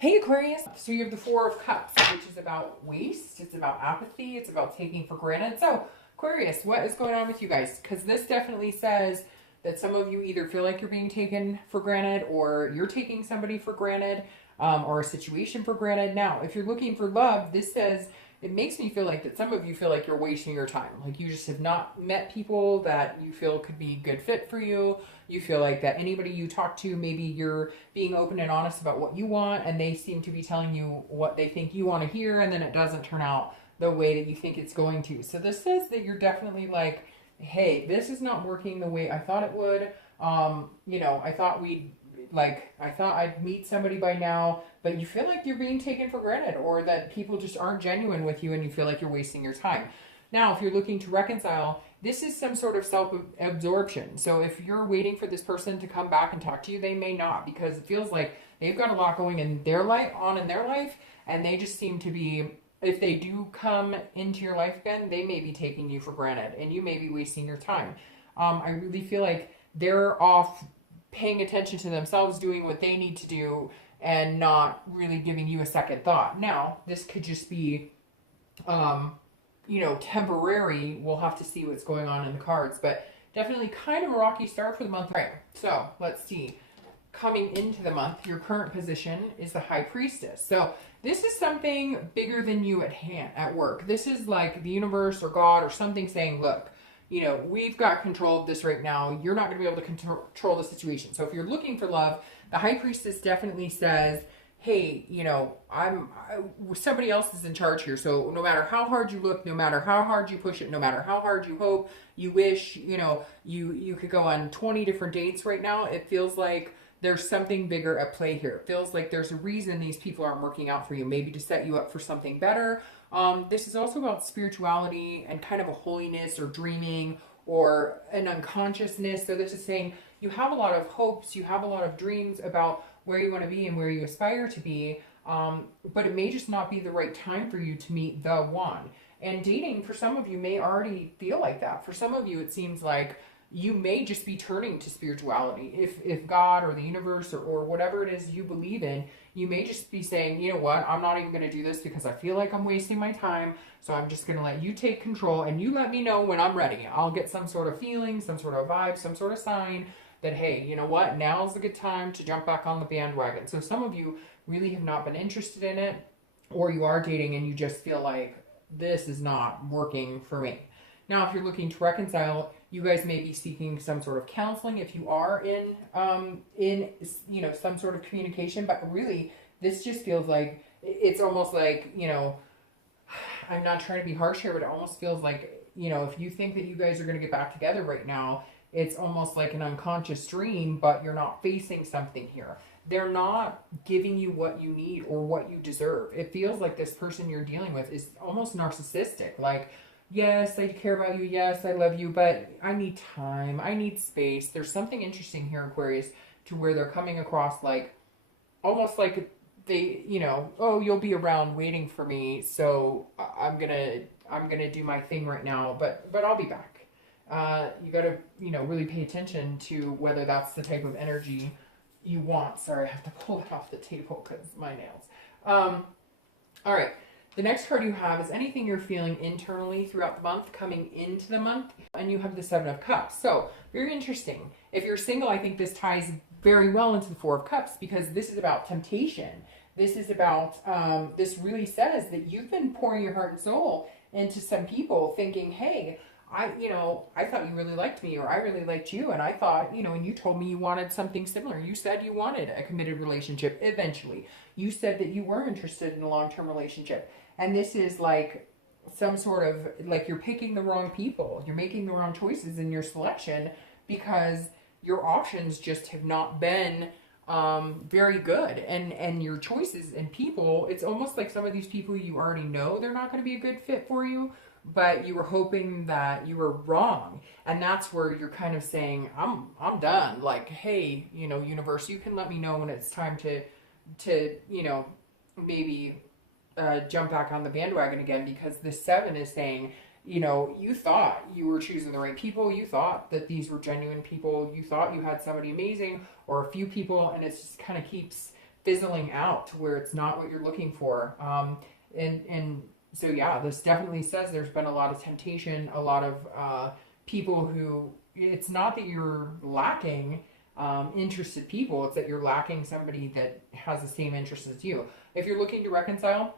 Hey Aquarius, so you have the Four of Cups, which is about waste, it's about apathy, it's about taking for granted. So Aquarius, what is going on with you guys? Because this definitely says that some of you either feel like you're being taken for granted or you're taking somebody for granted, or a situation for granted. Now, if you're looking for love, this says it makes me feel like that some of you feel like you're wasting your time. Like you just have not met people that you feel could be a good fit for you. You feel like that anybody you talk to, maybe you're being open and honest about what you want, and they seem to be telling you what they think you want to hear, and then it doesn't turn out the way that you think it's going to. So this says that you're definitely like, hey, this is not working the way I thought it would. I thought I thought I'd meet somebody by now, but you feel like you're being taken for granted, or that people just aren't genuine with you and you feel like you're wasting your time. Now, if you're looking to reconcile, this is some sort of self-absorption. So if you're waiting for this person to come back and talk to you, they may not, because it feels like they've got a lot going in their life, and they just seem to be, if they do come into your life again, they may be taking you for granted and you may be wasting your time. I really feel like they're off paying attention to themselves, doing what they need to do, and not really giving you a second thought. Now, this could just be, temporary. We'll have to see what's going on in the cards, but definitely kind of a rocky start for the month. All right, so let's see. Coming into the month, your current position is the High Priestess. So this is something bigger than you at work. This is like the universe or God or something saying, look, we've got control of this right now. You're not going to be able to control the situation. So if you're looking for love, the High Priestess definitely says, hey, somebody else is in charge here. So no matter how hard you look, no matter how hard you push it, no matter how hard you hope, you wish, you could go on 20 different dates right now. It feels like there's something bigger at play here. It feels like there's a reason these people aren't working out for you, maybe to set you up for something better. This is also about spirituality and kind of a holiness or dreaming or an unconsciousness. So this is saying you have a lot of hopes, you have a lot of dreams about where you want to be and where you aspire to be, but it may just not be the right time for you to meet the one. And dating, for some of you, may already feel like that. For some of you, it seems like you may just be turning to spirituality. If God or the universe or whatever it is you believe in, you may just be saying, you know what, I'm not even going to do this because I feel like I'm wasting my time. So I'm just going to let you take control and you let me know when I'm ready. I'll get some sort of feeling, some sort of vibe, some sort of sign that, hey, you know what, now's a good time to jump back on the bandwagon. So some of you really have not been interested in it, or you are dating and you just feel like this is not working for me. Now, if you're looking to reconcile, you guys may be seeking some sort of counseling if you are in some sort of communication. But really, this just feels like it's almost like, I'm not trying to be harsh here, but it almost feels like, if you think that you guys are going to get back together right now, it's almost like an unconscious dream, but you're not facing something here. They're not giving you what you need or what you deserve. It feels like this person you're dealing with is almost narcissistic. Like, yes, I care about you. Yes, I love you, but I need time. I need space. There's something interesting here, Aquarius, to where they're coming across like, almost like they, oh, you'll be around waiting for me. So I'm gonna do my thing right now, but I'll be back. You got to, really pay attention to whether that's the type of energy you want. Sorry, I have to pull it off the table because my nails. All right. The next card you have is anything you're feeling internally throughout the month coming into the month. And you have the Seven of Cups. So very interesting. If you're single, I think this ties very well into the Four of Cups because this is about temptation. This is about, this really says that you've been pouring your heart and soul into some people thinking, hey, I thought you really liked me, or I really liked you, and I thought, and you told me you wanted something similar. You said you wanted a committed relationship eventually. You said that you were interested in a long-term relationship. And this is like some sort of, like you're picking the wrong people. You're making the wrong choices in your selection because your options just have not been very good. And your choices and people, it's almost like some of these people you already know they're not going to be a good fit for you, but you were hoping that you were wrong. And that's where you're kind of saying, I'm done. Like, hey, universe, you can let me know when it's time to maybe jump back on the bandwagon again, because the Seven is saying, you thought you were choosing the right people. You thought that these were genuine people. You thought you had somebody amazing or a few people, and it just kind of keeps fizzling out to where it's not what you're looking for. And so yeah, this definitely says there's been a lot of temptation, a lot of people who, it's not that you're lacking interested people, it's that you're lacking somebody that has the same interests as you. If you're looking to reconcile,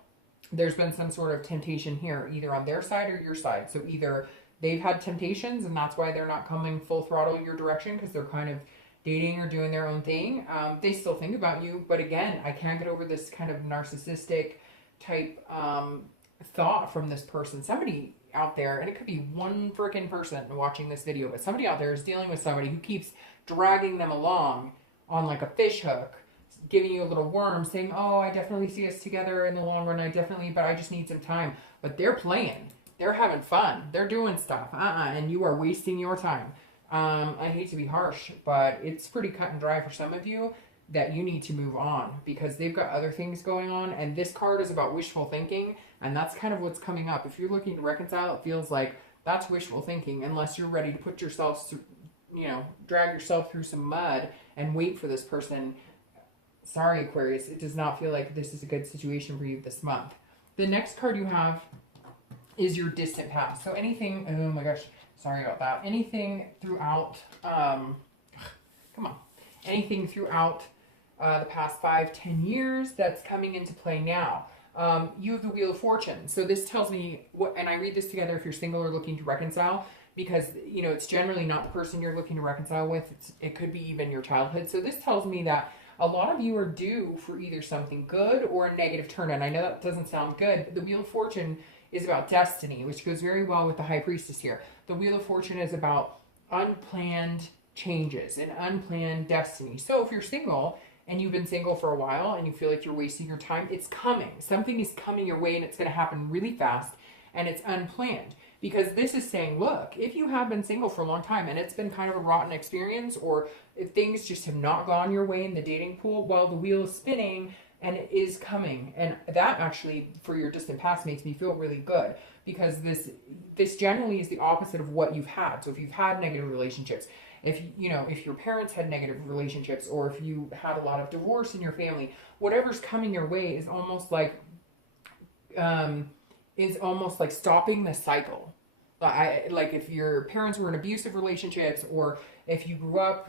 there's been some sort of temptation here, either on their side or your side. So either they've had temptations and that's why they're not coming full throttle your direction because they're kind of dating or doing their own thing. They still think about you, but again, I can't get over this kind of narcissistic type thought from this person. Somebody out there, and it could be one freaking person watching this video, but somebody out there is dealing with somebody who keeps dragging them along on like a fish hook, giving you a little worm, saying, oh, I definitely see us together in the long run, but I just need some time. But they're playing, they're having fun, they're doing stuff, and you are wasting your time. I hate to be harsh, but it's pretty cut and dry for some of you that you need to move on because they've got other things going on. And this card is about wishful thinking. And that's kind of what's coming up. If you're looking to reconcile, it feels like that's wishful thinking unless you're ready to put yourself through, drag yourself through some mud and wait for this person. Sorry, Aquarius, it does not feel like this is a good situation for you this month. The next card you have is your distant past. So anything, oh my gosh, sorry about that. Anything throughout, anything throughout the past 5-10 years that's coming into play now. You have the Wheel of Fortune. So this tells me what, and I read this together if you're single or looking to reconcile, because, it's generally not the person you're looking to reconcile with. It could be even your childhood. So this tells me that a lot of you are due for either something good or a negative turn. And I know that doesn't sound good, but the Wheel of Fortune is about destiny, which goes very well with the High Priestess here. The Wheel of Fortune is about unplanned changes and unplanned destiny. So if you're single and you've been single for a while and you feel like you're wasting your time, it's coming. Something is coming your way and it's going to happen really fast and it's unplanned. Because this is saying, look, if you have been single for a long time and it's been kind of a rotten experience, or if things just have not gone your way in the dating pool, well, the wheel is spinning and it is coming. And that actually, for your distant past, makes me feel really good, because this generally is the opposite of what you've had. So if you've had negative relationships, if your parents had negative relationships, or if you had a lot of divorce in your family, whatever's coming your way is almost like stopping the cycle. Like if your parents were in abusive relationships, or if you grew up,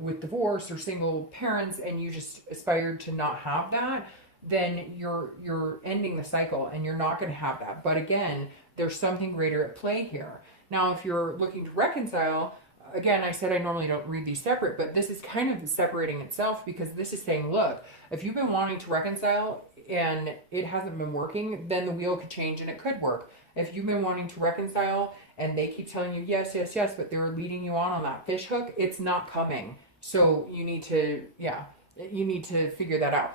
with divorce or single parents and you just aspired to not have that, then you're ending the cycle and you're not going to have that. But again, there's something greater at play here. Now, if you're looking to reconcile, again, I said I normally don't read these separate, but this is kind of separating itself, because this is saying, look, if you've been wanting to reconcile and it hasn't been working, then the wheel could change and it could work. If you've been wanting to reconcile and they keep telling you yes, yes, yes, but they're leading you on that fish hook, it's not coming. So you need to figure that out.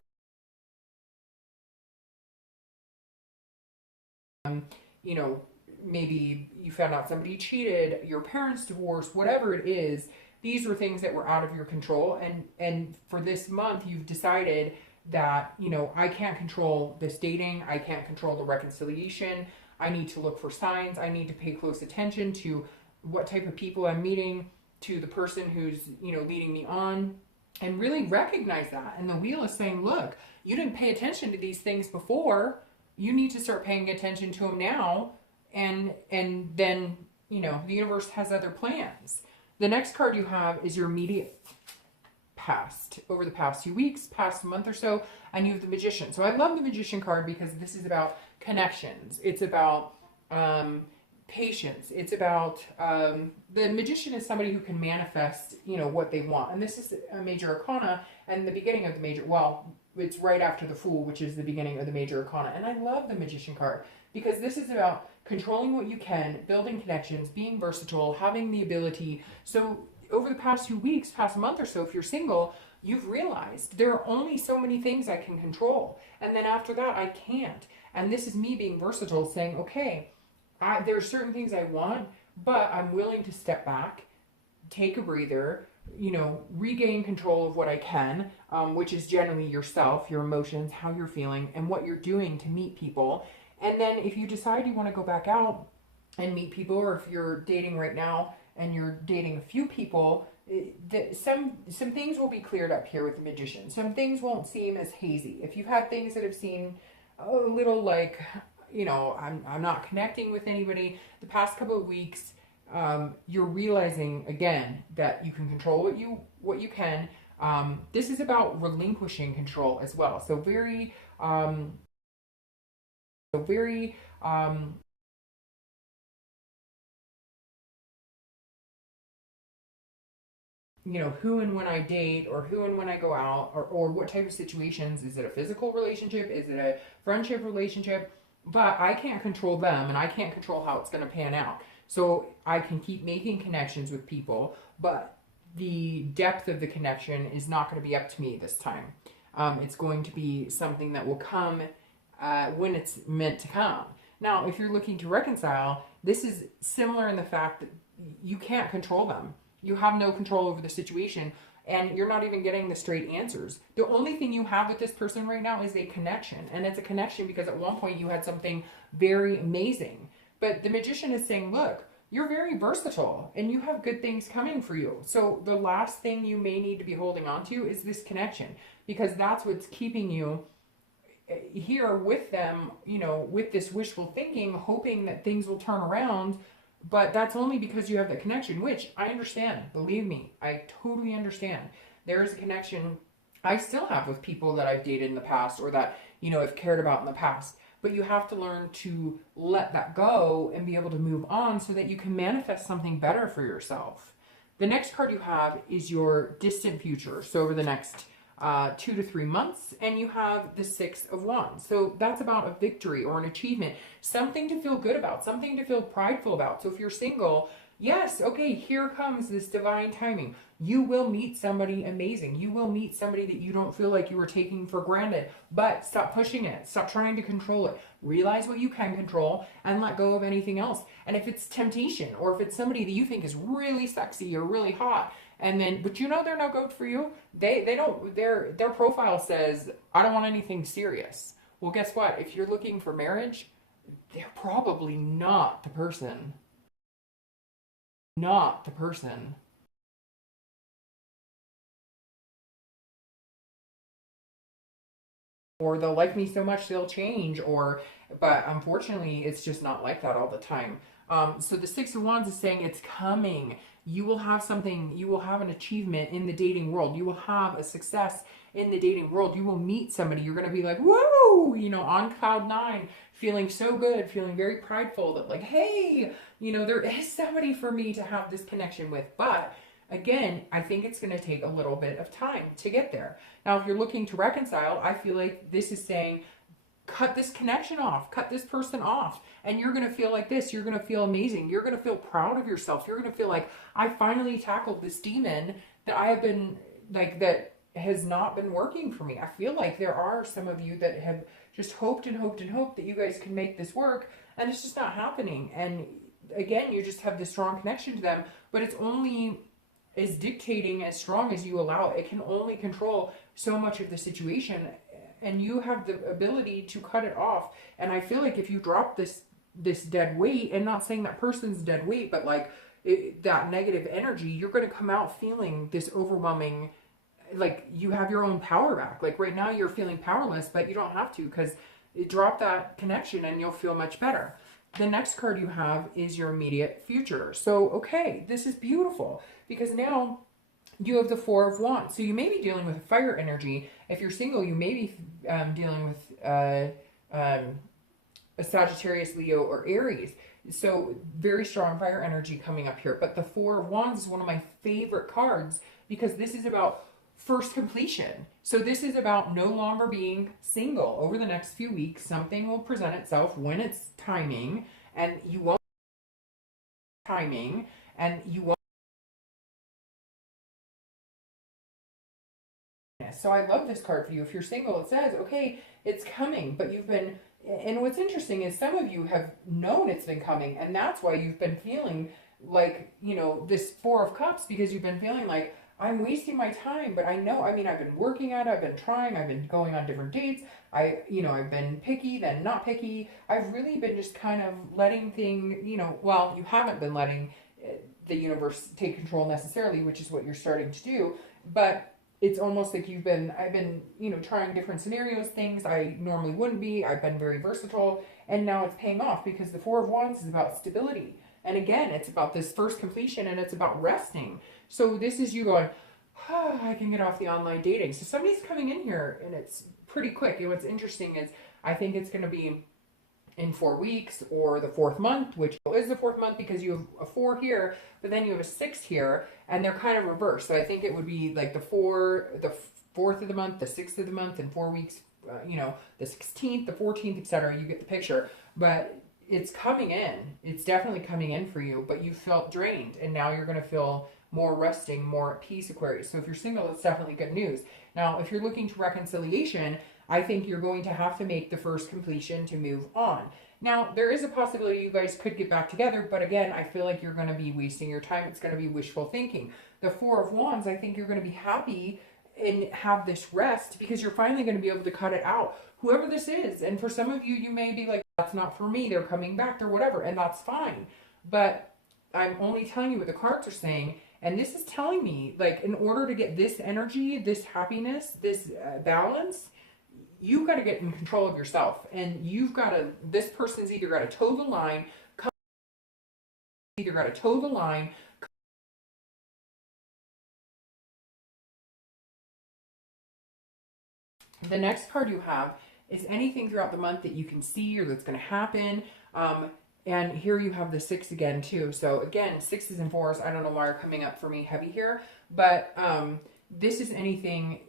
Maybe you found out somebody cheated, your parents divorced, whatever it is. These were things that were out of your control. And for this month, you've decided that, I can't control this dating. I can't control the reconciliation. I need to look for signs. I need to pay close attention to what type of people I'm meeting, to the person who's, leading me on, and really recognize that. And the wheel is saying, look, you didn't pay attention to these things before. You need to start paying attention to them now. And then, the universe has other plans. The next card you have is your immediate past, over the past few weeks, past month or so, and you have the Magician. So I love the Magician card because this is about connections. It's about patience. It's about the Magician is somebody who can manifest, what they want. And this is a major arcana, and the beginning of the major, it's right after the Fool, which is the beginning of the major arcana. And I love the Magician card because this is about controlling what you can, building connections, being versatile, having the ability. So over the past few weeks, past month or so, if you're single, you've realized there are only so many things I can control. And then after that, I can't. And this is me being versatile, saying, okay, there are certain things I want, but I'm willing to step back, take a breather, regain control of what I can, which is generally yourself, your emotions, how you're feeling, and what you're doing to meet people. And then if you decide you want to go back out and meet people, or if you're dating right now and you're dating a few people, some things will be cleared up here with the magician. Some things won't seem as hazy. If you've had things that have seemed a little like, I'm not connecting with anybody the past couple of weeks, you're realizing again that you can control what you can. This is about relinquishing control as well. So very who and when I date, or who and when I go out, or what type of situations. Is it a physical relationship? Is it a friendship relationship? But I can't control them, and I can't control how it's going to pan out. So I can keep making connections with people, but the depth of the connection is not going to be up to me this time. It's going to be something that will come when it's meant to come. Now, if you're looking to reconcile, this is similar in the fact that you can't control them. You have no control over the situation, and you're not even getting the straight answers. The only thing you have with this person right now is a connection, and it's a connection because at one point you had something very amazing. But the magician is saying, look, you're very versatile and you have good things coming for you. So the last thing you may need to be holding on to is this connection, because that's what's keeping you here with them, with this wishful thinking, hoping that things will turn around. But that's only because you have that connection, which I understand. Believe me, I totally understand. There is a connection I still have with people that I've dated in the past, or that, I've cared about in the past. But you have to learn to let that go and be able to move on so that you can manifest something better for yourself. The next card you have is your distant future. So over the next 2 to 3 months, and you have the Six of Wands. So that's about a victory or an achievement, something to feel good about, something to feel prideful about. So if you're single, yes, okay, here comes this divine timing. You will meet somebody amazing. You will meet somebody that you don't feel like you were taking for granted. But stop pushing it. Stop trying to control it. Realize what you can control and let go of anything else. And if it's temptation, or if it's somebody that you think is really sexy or really hot, but they're no good for you. They don't, their profile says, I don't want anything serious. Well, guess what? If you're looking for marriage, they're probably not the person. Not the person. Or they'll like me so much they'll change, but unfortunately it's just not like that all the time. So the Six of Wands is saying it's coming. You will have something, you will have an achievement in the dating world. You will have a success in the dating world. You will meet somebody. You're going to be like, whoa, on cloud nine, feeling so good, feeling very prideful that like, hey, there is somebody for me to have this connection with. But again, I think it's going to take a little bit of time to get there. Now, if you're looking to reconcile, I feel like this is saying, cut this connection off, cut this person off, and you're going to feel like this. You're going to feel amazing. You're going to feel proud of yourself. You're going to feel like, I finally tackled this demon that I have been that has not been working for me. I feel like there are some of you that have just hoped and hoped and hoped that you guys can make this work, and it's just not happening. And again, you just have this strong connection to them, but it's only as dictating as strong as you allow it. It can only control so much of the situation, and you have the ability to cut it off. And I feel like if you drop this dead weight, and not saying that person's dead weight, but that negative energy, you're going to come out feeling this overwhelming, like you have your own power back. Like right now you're feeling powerless, but you don't have to, because drop that connection and you'll feel much better. The next card you have is your immediate future. So, okay, this is beautiful, because now you have the Four of Wands. So you may be dealing with fire energy. If you're single, you may be dealing with a Sagittarius, Leo, or Aries. So very strong fire energy coming up here. But the Four of Wands is one of my favorite cards, because this is about first completion. So this is about no longer being single. Over the next few weeks, something will present itself when it's timing, and you won't So I love this card for you. If you're single, it says, okay, it's coming, but and what's interesting is some of you have known it's been coming, and that's why you've been feeling like, this Four of Cups, because you've been feeling like, I'm wasting my time. But I've been working at it, I've been trying, I've been going on different dates, I've been picky, then not picky. I've really been just kind of letting you haven't been letting the universe take control necessarily, which is what you're starting to do. But it's almost like I've been, trying different scenarios, things I normally wouldn't be. I've been very versatile, and now it's paying off because the Four of Wands is about stability. And again, it's about this first completion, and it's about resting. So this is you going, oh, I can get off the online dating. So somebody's coming in here, and it's pretty quick. And what's interesting is I think it's going to be in 4 weeks or the 4th month, which is the 4th month because you have a 4 here, but then you have a 6 here, and they're kind of reversed. So I think it would be like the 4th of the month, the 6th of the month, in 4 weeks, the 16th, the 14th, etc. You get the picture. But it's coming in. It's definitely coming in for you, but you felt drained, and now you're going to feel more resting, more at peace, Aquarius. So if you're single, it's definitely good news. Now, if you're looking to reconciliation, I think you're going to have to make the first completion to move on. Now, there is a possibility you guys could get back together, but again, I feel like you're going to be wasting your time. It's going to be wishful thinking. The Four of Wands, I think you're going to be happy and have this rest because you're finally going to be able to cut it out. Whoever this is, and for some of you, you may be like, that's not for me, they're coming back or whatever, and that's fine. But I'm only telling you what the cards are saying, and this is telling me, like, in order to get this energy, this happiness, this balance, you've got to get in control of yourself. And you've got to, this person's either got to toe the line, The next card you have is anything throughout the month that you can see or that's going to happen. And here you have the 6 again too. So again, 6s and 4s, I don't know why are coming up for me heavy here, but this is anything,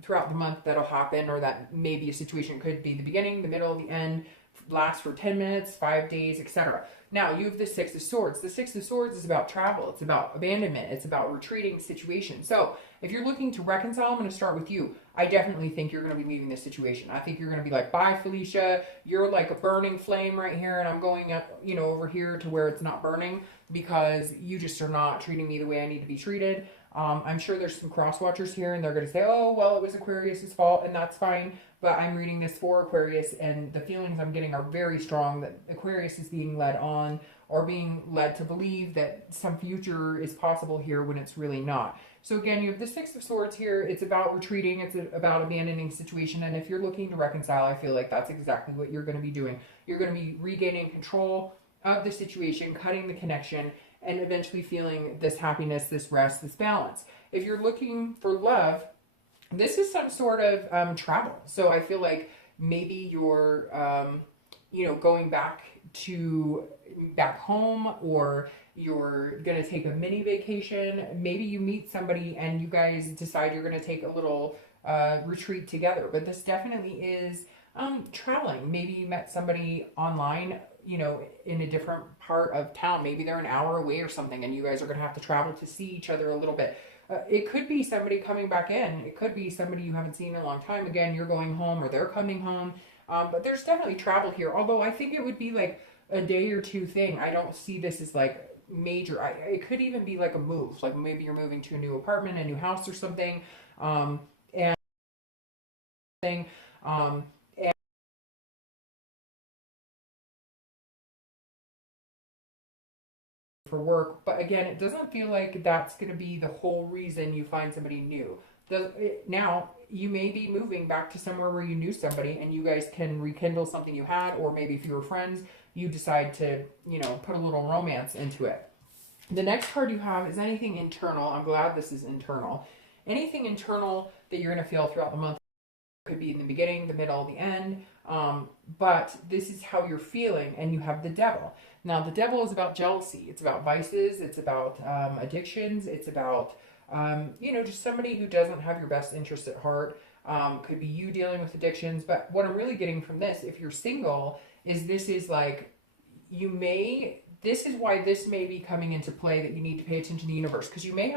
throughout the month that'll happen, or that maybe a situation could be the beginning, the middle, the end, last for 10 minutes, 5 days, etc. Now you have the 6 of Swords. The 6 of Swords is about travel. It's about abandonment. It's about retreating situations. So if you're looking to reconcile, I'm going to start with you. I definitely think you're going to be leaving this situation. I think you're going to be like, bye, Felicia. You're like a burning flame right here, and I'm going up, over here to where it's not burning because you just are not treating me the way I need to be treated. I'm sure there's some cross watchers here, and they're going to say, oh, well, it was Aquarius's fault, and that's fine. But I'm reading this for Aquarius, and the feelings I'm getting are very strong that Aquarius is being led on, or being led to believe that some future is possible here when it's really not. So again, you have the 6 of Swords here. It's about retreating. It's about abandoning situation. And if you're looking to reconcile, I feel like that's exactly what you're going to be doing. You're going to be regaining control of the situation, cutting the connection, and eventually feeling this happiness, this rest, this balance. If you're looking for love, this is some sort of travel. So I feel like maybe you're, going back home, or you're going to take a mini vacation. Maybe you meet somebody and you guys decide you're going to take a little retreat together. But this definitely is traveling. Maybe you met somebody online, in a different part of town. Maybe they're an hour away or something, and you guys are going to have to travel to see each other a little bit. It could be somebody coming back in. It could be somebody you haven't seen in a long time. Again, you're going home or they're coming home. But there's definitely travel here. Although I think it would be like a day or two thing. I don't see this as like major. It could even be like a move. Like maybe you're moving to a new apartment, a new house or something. For work, but again, it doesn't feel like that's going to be the whole reason you find somebody new. Now you may be moving back to somewhere where you knew somebody and you guys can rekindle something you had, or maybe if you were friends, you decide to put a little romance into it. The next card you have is anything internal. I'm glad this is internal. Anything internal that you're going to feel throughout the month. Could be in the beginning, the middle, the end, but this is how you're feeling. And you have the Devil. Now the Devil is about jealousy. It's about vices. It's about addictions. It's about just somebody who doesn't have your best interest at heart. Could be you dealing with addictions. But what I'm really getting from this, if you're single, is this is like this is why this may be coming into play, that you need to pay attention to the universe, because you may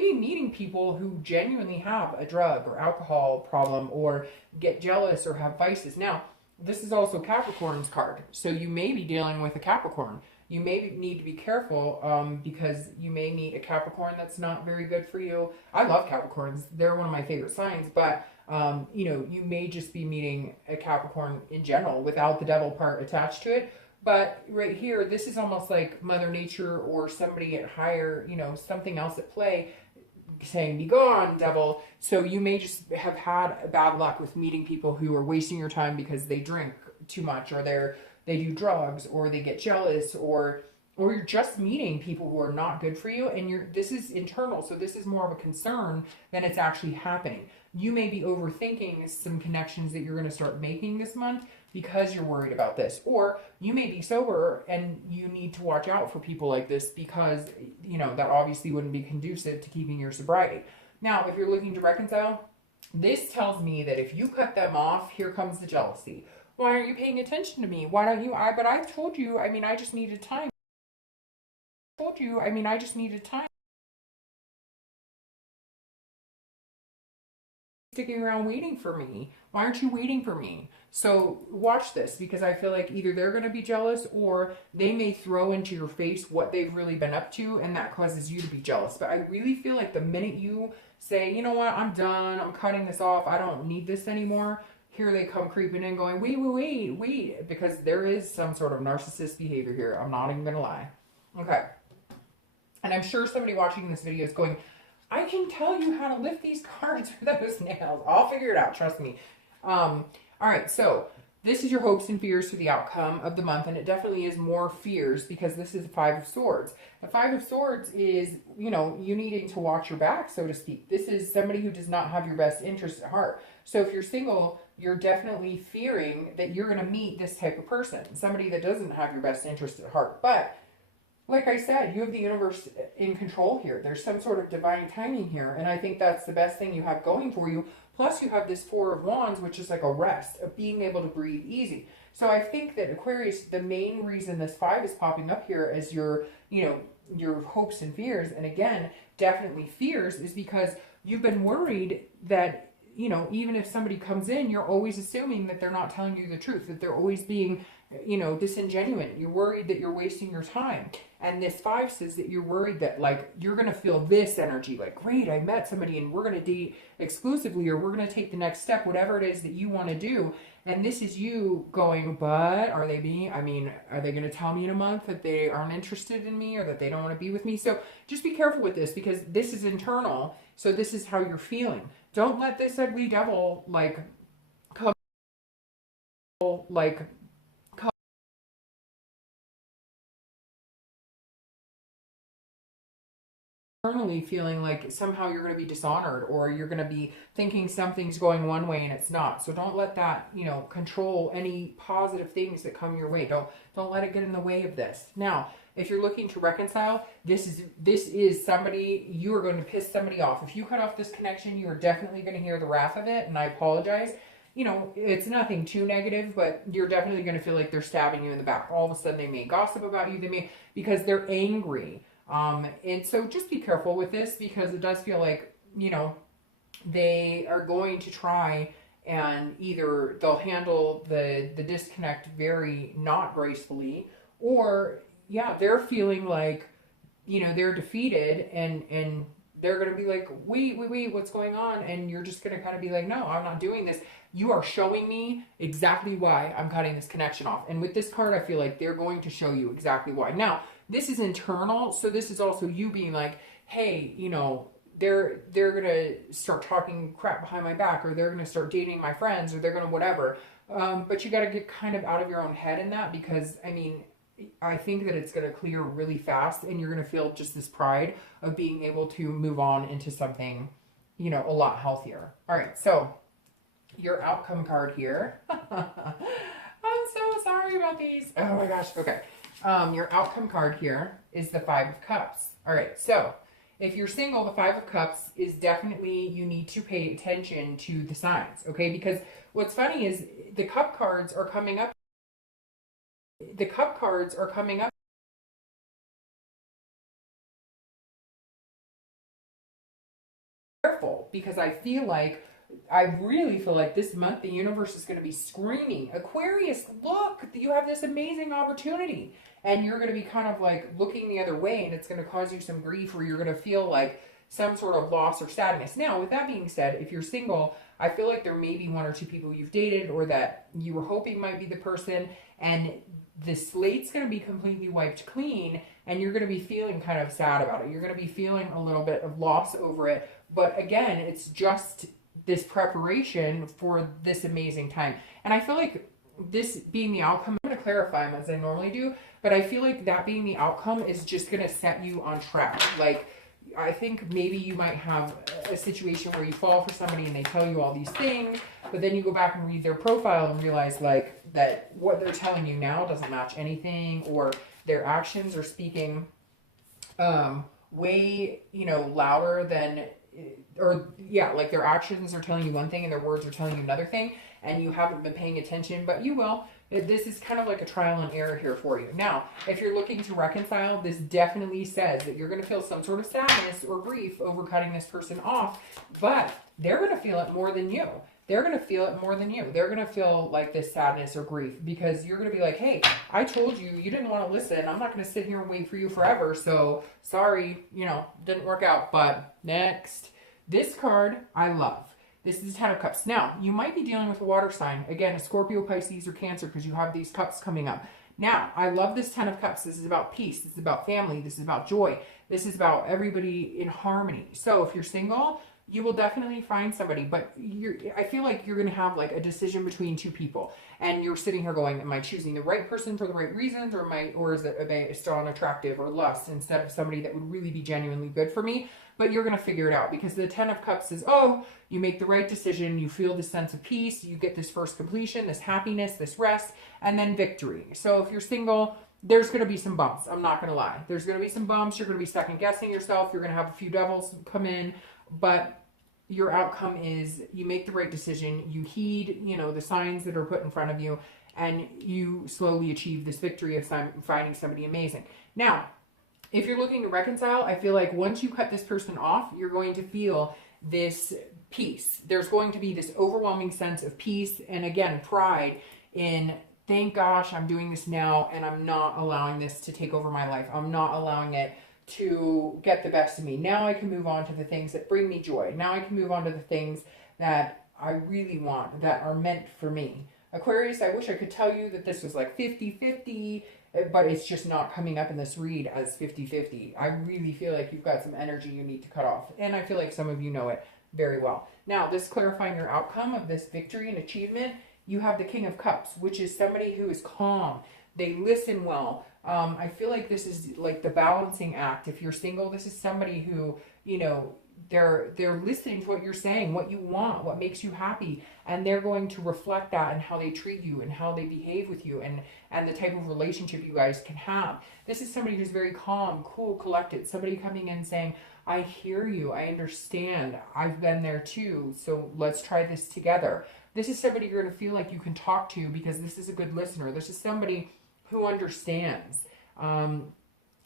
be meeting people who genuinely have a drug or alcohol problem, or get jealous or have vices. Now, this is also Capricorn's card. So you may be dealing with a Capricorn. You may need to be careful because you may meet a Capricorn that's not very good for you. I love Capricorns. They're one of my favorite signs. But, you may just be meeting a Capricorn in general without the Devil part attached to it. But right here, this is almost like Mother Nature or somebody at higher, you know, something else at play saying, be gone, devil. So you may just have had bad luck with meeting people who are wasting your time because they drink too much, or they do drugs, or they get jealous, or you're just meeting people who are not good for you, and this is internal, so this is more of a concern than it's actually happening. You may be overthinking some connections that you're going to start making this month because you're worried about this, or you may be sober and you need to watch out for people like this because, you know, that obviously wouldn't be conducive to keeping your sobriety. Now, if you're looking to reconcile, this tells me that if you cut them off, here comes the jealousy. Why aren't you paying attention to me? Why don't you? But I've told you, I mean, I just needed time. I just needed time. Sticking around waiting for me. Why aren't you waiting for me? So watch this, because I feel like either they're going to be jealous or they may throw into your face what they've really been up to, and that causes you to be jealous. But I really feel like the minute you say, you know what, I'm done, I'm cutting this off, I don't need this anymore, here they come creeping in going, wait, because there is some sort of narcissist behavior here. I'm not even going to lie. Okay. And I'm sure somebody watching this video is going, I can tell you how to lift these cards with those nails. I'll figure it out, trust me. All right, so this is your hopes and fears for the outcome of the month, and it definitely is more fears because this is the Five of Swords. The Five of Swords is, you know, you needing to watch your back, so to speak. This is somebody who does not have your best interest at heart. So if you're single, you're definitely fearing that you're going to meet this type of person, somebody that doesn't have your best interest at heart. But like I said, you have the universe in control here. There's some sort of divine timing here, and I think that's the best thing you have going for you. Plus, you have this Four of Wands, which is like a rest of being able to breathe easy. So I think that Aquarius, the main reason this five is popping up here as your, you know, your hopes and fears, and again, definitely fears, is because you've been worried that, you know, even if somebody comes in, you're always assuming that they're not telling you the truth, that they're always being, you know, disingenuous. You're worried that you're wasting your time. And this five says that you're worried that, like, you're going to feel this energy, like, great, I met somebody and we're going to date exclusively, or we're going to take the next step, whatever it is that you want to do. And this is you going, but are they going to tell me in a month that they aren't interested in me or that they don't want to be with me? So just be careful with this, because this is internal. So this is how you're feeling. Don't let this ugly devil, like, come, like, internally feeling like somehow you're going to be dishonored, or you're going to be thinking something's going one way and it's not. So don't let that, you know, control any positive things that come your way. Don't let it get in the way of this. Now, if you're looking to reconcile, this is somebody, you are going to piss somebody off. If you cut off this connection, you are definitely going to hear the wrath of it, and I apologize. You know, it's nothing too negative, but you're definitely going to feel like they're stabbing you in the back. All of a sudden they may gossip about you, because they're angry. And so just be careful with this, because it does feel like, you know, they are going to try and either they'll handle the disconnect very not gracefully, or yeah, they're feeling like, you know, they're defeated, and they're going to be like, wait, what's going on? And you're just going to kind of be like, no, I'm not doing this. You are showing me exactly why I'm cutting this connection off. And with this card, I feel like they're going to show you exactly why. Now, this is internal, so this is also you being like, hey, you know, they're going to start talking crap behind my back, or they're going to start dating my friends, or they're going to whatever. But you got to get kind of out of your own head in that, because, I mean, I think that it's going to clear really fast, and you're going to feel just this pride of being able to move on into something, you know, a lot healthier. All right, so your outcome card here. I'm so sorry about these. Oh my gosh. Okay. Your outcome card here is the Five of Cups. All right, so if you're single, the Five of Cups is definitely, you need to pay attention to the signs, okay? Because what's funny is the cup cards are coming up. The cup cards are coming up. Careful, because I really feel like this month the universe is going to be screaming, Aquarius, look, you have this amazing opportunity. And you're going to be kind of like looking the other way, and it's going to cause you some grief, or you're going to feel like, some sort of loss or sadness. Now, with that being said, if you're single, I feel like there may be one or two people you've dated or that you were hoping might be the person, and the slate's going to be completely wiped clean, and you're going to be feeling kind of sad about it. You're going to be feeling a little bit of loss over it. But again, it's just this preparation for this amazing time. And I feel like this being the outcome, I'm going to clarify them as I normally do, but I feel like that being the outcome is just going to set you on track. Like, I think maybe you might have a situation where you fall for somebody and they tell you all these things, but then you go back and read their profile and realize like that what they're telling you now doesn't match anything, or their actions are speaking way, you know, louder than, or yeah, like their actions are telling you one thing and their words are telling you another thing, and you haven't been paying attention, but you will. This is kind of like a trial and error here for you. Now, if you're looking to reconcile, this definitely says that you're going to feel some sort of sadness or grief over cutting this person off, but they're going to feel it more than you. They're going to feel it more than you. They're going to feel like this sadness or grief because you're going to be like, hey, I told you, you didn't want to listen. I'm not going to sit here and wait for you forever. So sorry, you know, didn't work out. But next, this card I love. This is the 10 of Cups. Now, you might be dealing with a water sign. Again, a Scorpio, Pisces, or Cancer, because you have these cups coming up. Now, I love this 10 of Cups. This is about peace. This is about family. This is about joy. This is about everybody in harmony. So if you're single, you will definitely find somebody, but I feel like you're going to have like a decision between two people, and you're sitting here going, am I choosing the right person for the right reasons, or is it based on attractive or lust instead of somebody that would really be genuinely good for me? But you're going to figure it out, because the 10 of Cups is, oh, you make the right decision, you feel this sense of peace, you get this first completion, this happiness, this rest, and then victory. So if you're single, there's going to be some bumps. I'm not going to lie. There's going to be some bumps. You're going to be second guessing yourself. You're going to have a few devils come in, but your outcome is you make the right decision. You heed, you know, the signs that are put in front of you, and you slowly achieve this victory of finding somebody amazing. Now, if you're looking to reconcile, I feel like once you cut this person off, you're going to feel this peace. There's going to be this overwhelming sense of peace, and again, pride in, thank gosh, I'm doing this now, and I'm not allowing this to take over my life. I'm not allowing it to get the best of me. Now I can move on to the things that bring me joy. Now I can move on to the things that I really want, that are meant for me. Aquarius, I wish I could tell you that this was like 50-50, but it's just not coming up in this read as 50-50. I really feel like you've got some energy you need to cut off, and I feel like some of you know it very well. Now, this clarifying your outcome of this victory and achievement, you have the King of Cups, which is somebody who is calm. They listen well. I feel like this is like the balancing act. If you're single, this is somebody who, you know, they're listening to what you're saying, what you want, what makes you happy, and they're going to reflect that in how they treat you and how they behave with you, and the type of relationship you guys can have. This is somebody who's very calm, cool, collected, somebody coming in saying, I hear you, I understand, I've been there too, so let's try this together. This is somebody you're going to feel like you can talk to, because this is a good listener. This is somebody who understands,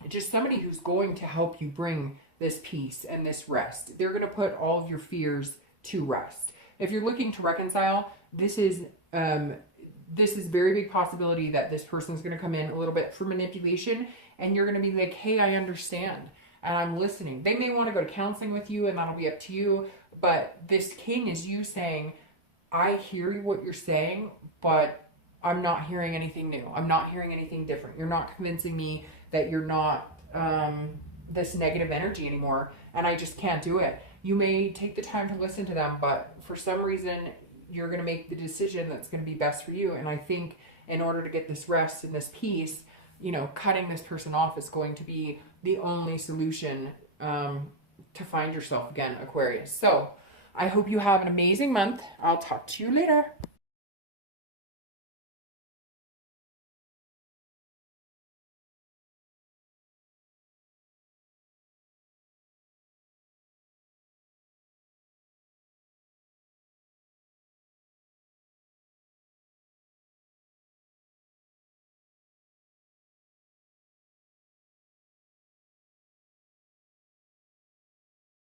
just somebody who's going to help you bring this peace and this rest. They're going to put all of your fears to rest. If you're looking to reconcile, this is very big possibility that this person's going to come in a little bit for manipulation, and you're going to be like, hey, I understand, and I'm listening. They may want to go to counseling with you, and that'll be up to you, but this King is you saying, I hear what you're saying, but I'm not hearing anything new. I'm not hearing anything different. You're not convincing me that you're not this negative energy anymore, and I just can't do it. You may take the time to listen to them, but for some reason, you're going to make the decision that's going to be best for you. And I think in order to get this rest and this peace, you know, cutting this person off is going to be the only solution to find yourself again, Aquarius. So I hope you have an amazing month. I'll talk to you later.